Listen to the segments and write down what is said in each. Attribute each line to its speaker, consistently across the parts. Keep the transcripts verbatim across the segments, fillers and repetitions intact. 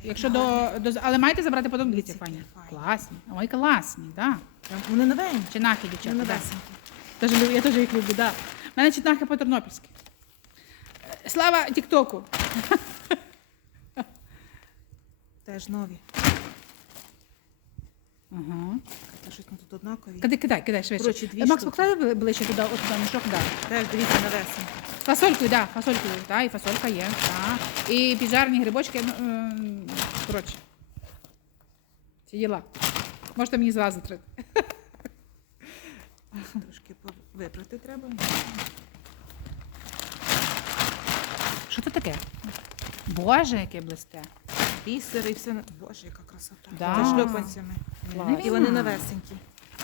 Speaker 1: Якщо до, до... Але маєте забрати потім, дивіться, пані. Класні. Ой, класні, так.
Speaker 2: Там вони новенькі.
Speaker 1: Чинахи, дівчата.
Speaker 2: Вони
Speaker 1: Да.
Speaker 2: новесенькі.
Speaker 1: Теж люблю- Я теж їх люблю, так. Да. У мене чинахи по-тернопільськи. Слава Тіктоку.
Speaker 2: Теж нові.
Speaker 1: Ага.
Speaker 2: Та щось ми тут однакові.
Speaker 1: Кидай, кидай, кидай швидше.
Speaker 2: Коротше, дві
Speaker 1: Макс,
Speaker 2: штуки.
Speaker 1: поклади ближче туди, от туди мішок, да.
Speaker 2: Теж, дивіться, новесенькі.
Speaker 1: Фасолькою, да, фасолькою, да, і фасолька є, так. І піджарні грибочки, ну, ем, коротше. Ці діла. Можете мені зразу трити.
Speaker 2: Трошки пов- вибрати треба.
Speaker 1: Що це таке? Боже, яке блисте.
Speaker 2: Бісери і все. на- Боже, яка красота.
Speaker 1: Да.
Speaker 2: З шльопанцями.
Speaker 1: Клас.
Speaker 2: І вони новесенькі.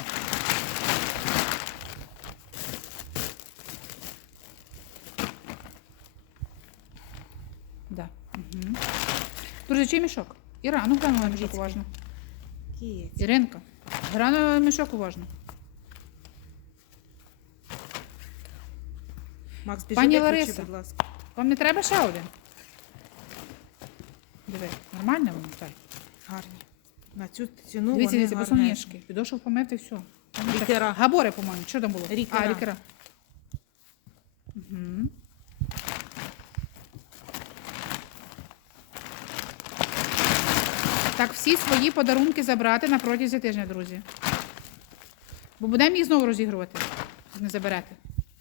Speaker 1: Да. Угу. Друзі, чий мішок? Іра, а ну глянула мішок
Speaker 2: Англійський.
Speaker 1: уважно.
Speaker 2: Кієць.
Speaker 1: Іринка, глянула мішок уважно.
Speaker 2: Макс, біжи,
Speaker 1: Пані
Speaker 2: виключи,
Speaker 1: Лариса.
Speaker 2: будь ласка.
Speaker 1: Вам не треба ще один? Диви, нормально воно? Так.
Speaker 2: Гарні. На цю ціну
Speaker 1: Дивіться,
Speaker 2: вони
Speaker 1: дивіться,
Speaker 2: гарненькі.
Speaker 1: босоніжки. Підошов помити, все.
Speaker 2: Рікера.
Speaker 1: Габори, по-моєму. Що там було?
Speaker 2: Рікера.
Speaker 1: А, рікера. Угу. Так, всі свої подарунки забрати на протязі тижня, друзі. Бо будемо їх знову розігрувати. Не заберете.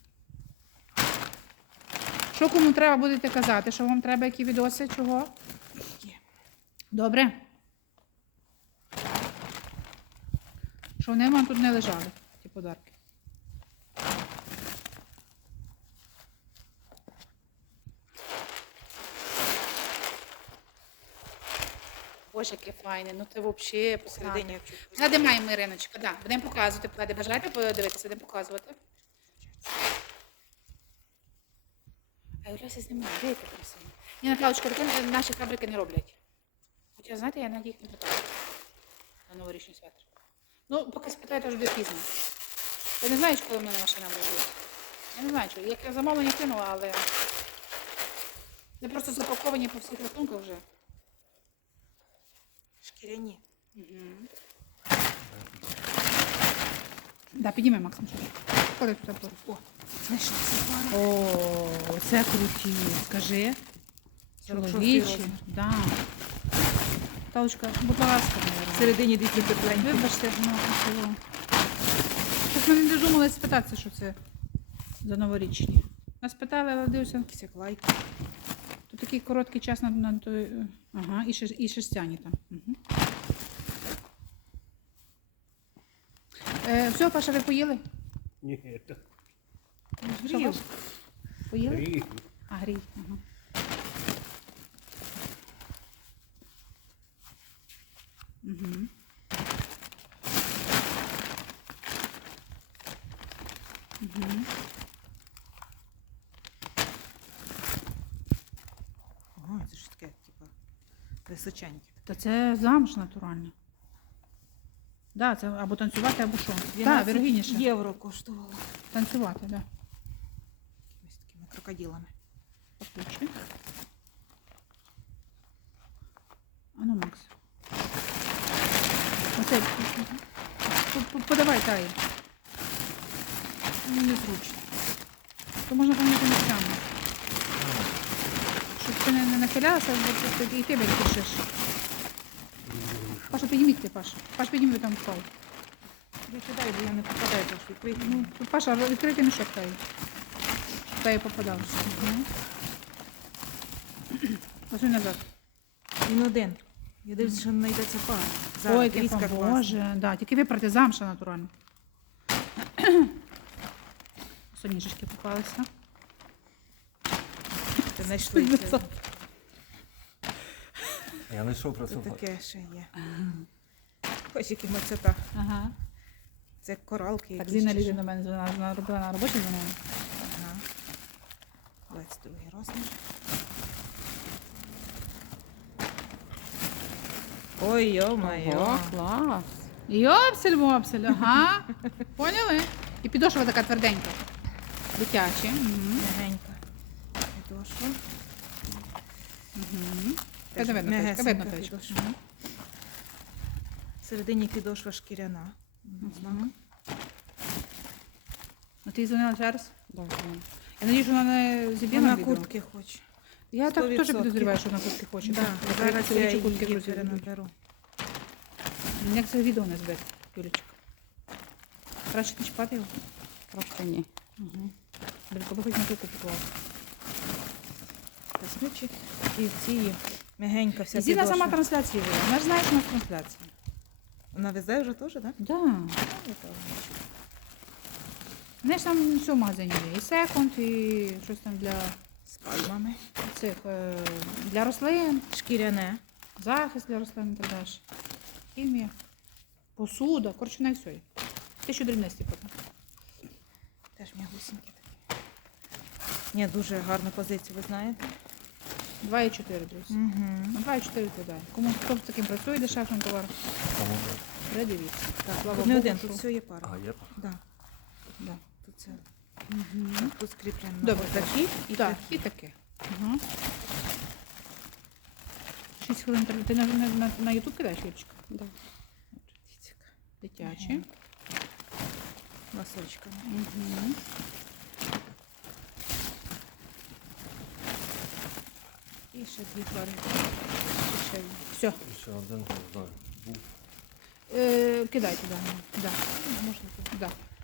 Speaker 1: Що кому треба, будете казати? Що вам треба, які відоси, чого?
Speaker 2: Є.
Speaker 1: Добре? Що вони вам тут не лежали, ті подарки. Боже, яке файне, ну це взагалі
Speaker 2: Посередині я чуть.
Speaker 1: Знаєте, маємо, Іриночка, да. Будемо показувати, Плади, бажаєте подивитися, будемо показувати. А Юляся знімає, дивіться красиво. Ні, Наталочка, таке наші фабрики не роблять. Хоча, знаєте, я навіть їх не питала на новорічні свята. Ну, поки спитаєте, вже буде пізно. Я не знаю, коли в мене машина буде. Я не знаю, чого. Як я замовлення кинула, але вони просто запаковані по всіх рахунках вже.
Speaker 2: Шкіряні.
Speaker 1: Да, підійми, Макс, нічого. Ходи туди. О,
Speaker 2: Знайшла ці пари.
Speaker 1: О, це круті, скажи.
Speaker 2: сорок шостий
Speaker 1: Чоловічі,
Speaker 2: розмір.
Speaker 1: да. Талочка, будь ласка, мабуть.
Speaker 2: Всередині дві тепленькі.
Speaker 1: Вибачте, ну, цього. Щось ми не додумалися спитатися, що це за новорічні. Нас питали, але дивився,
Speaker 2: Якісь як лайки.
Speaker 1: тут такий короткий час на, на той. е, Ага, і, шер- і шерстяні там. Угу. Е, все, Паша, ви поїли?
Speaker 3: Ні, так
Speaker 1: Що, Паш? Поїли?
Speaker 3: гріх.
Speaker 1: А, грій. Ага. Угу. Угу.
Speaker 2: Ага, це ж таке, типу, височеньке.
Speaker 1: Та це замуж натурально. Да, це або танцювати, або що. Так,
Speaker 2: дванадцять
Speaker 1: вірогідніше.
Speaker 2: євро коштувало.
Speaker 1: Танцювати, так. Да.
Speaker 2: Ось такими крокодилами.
Speaker 1: Поключи. А ну, Макс. Оце. п- п- Подавай Таї.
Speaker 2: Ну, незручно.
Speaker 1: То можна помити місцями. Щоб ти не, не нахилялася, бо ти- і ти відпишеш. Паша, підніміть ти, Паша. Паш, підніми там впав.
Speaker 2: Я кидаю, бо я не попадаю, тому що відкрити.
Speaker 1: Ну, Паша, відкрити мішок Таї. Таї попадалося. Угу. Пошли назад.
Speaker 2: Він один. Я дивлюся, що не знайдеться пара. Зараз,
Speaker 1: Ой,
Speaker 2: дивіться,
Speaker 1: яка
Speaker 2: як класно.
Speaker 1: боже. Да, тільки випрати замша натурально. Соніжечки попалися.
Speaker 2: Ти знайшли це.
Speaker 3: Я знайшов
Speaker 2: Це
Speaker 3: просто.
Speaker 2: таке ще є. Ось які мацята.
Speaker 1: Ага.
Speaker 2: Це коралки.
Speaker 1: Так,
Speaker 2: якісь
Speaker 1: Зіна
Speaker 2: чи
Speaker 1: лізе
Speaker 2: що.
Speaker 1: на мене, вона вона робила на роботі за мною.
Speaker 2: Ага. двадцять другий розмір. Ой, йо-моє.
Speaker 1: Клас. Йопсель-мопсель, ага. Поняли? І підошва така тверденька. Дитячі. Угу.
Speaker 2: Легенька. Підошва.
Speaker 1: Угу. Та видно, таєчка, видно,
Speaker 2: м'ягесенька
Speaker 1: таєчка.
Speaker 2: підошва. Всередині підошва шкіряна. Знак.
Speaker 1: Мгм. Ну ти дзвонила ще раз? Так. Я надію, що вона не зіб'є
Speaker 2: Вона
Speaker 1: на відео.
Speaker 2: куртки хоче.
Speaker 1: Я так
Speaker 2: сто
Speaker 1: теж
Speaker 2: відсотків.
Speaker 1: підозрюваю, що вона куртки хоче.
Speaker 2: Да,
Speaker 1: Так,
Speaker 2: зараз я
Speaker 1: чоловічі куртки
Speaker 2: її
Speaker 1: друзі люблять.
Speaker 2: перенаберу.
Speaker 1: Ну, як це відео не збити, Юлічка? Краще не чіпати його?
Speaker 4: Просто ні.
Speaker 1: Угу. Білько би хоч на руку поклав.
Speaker 2: Ключик. І в цій мягенька вся
Speaker 1: І Зіна
Speaker 2: підошва.
Speaker 1: сама трансляції вела. Вона ж знає, що у нас трансляція.
Speaker 2: Вона везе вже теж, так? Да?
Speaker 1: Да. Знаєш, там все в магазині є. І секунд, і щось там для
Speaker 2: З пальмами.
Speaker 1: цих, е, для рослин,
Speaker 2: Шкіряне.
Speaker 1: захист для рослин і так далі. Хімія, посуда, коротше, на все. є. Тисячу дрібності потім.
Speaker 2: Теж м'ягусінькі такі. Ні, дуже гарну позицію, ви знаєте.
Speaker 1: два і чотири, друзі.
Speaker 2: Угу.
Speaker 1: Ну, два і чотири відповідає. Кому хто з таким працює дешевшим товаром,
Speaker 3: Кому?
Speaker 1: придивіться.
Speaker 2: Так,
Speaker 1: Слава
Speaker 2: тут не
Speaker 1: Богу,
Speaker 2: один,
Speaker 1: що-
Speaker 2: тут все є пара.
Speaker 3: А, є?
Speaker 2: Да.
Speaker 1: Да.
Speaker 2: Тут це
Speaker 1: Угу.
Speaker 2: тут скріплено.
Speaker 1: Добре,
Speaker 2: такі і
Speaker 1: Так,
Speaker 2: такі.
Speaker 1: і таке. Ага. Шість хвилин. треба- Ти на, на, на, на YouTube кидаєш, Юлечка?
Speaker 4: Да.
Speaker 1: Дитячі.
Speaker 2: Носочками.
Speaker 1: Угу. І ще дві пари. Ще все.
Speaker 3: І ще один, не знаю, був.
Speaker 1: Е, кидай туди. Да.
Speaker 2: Можна тут.
Speaker 1: Да.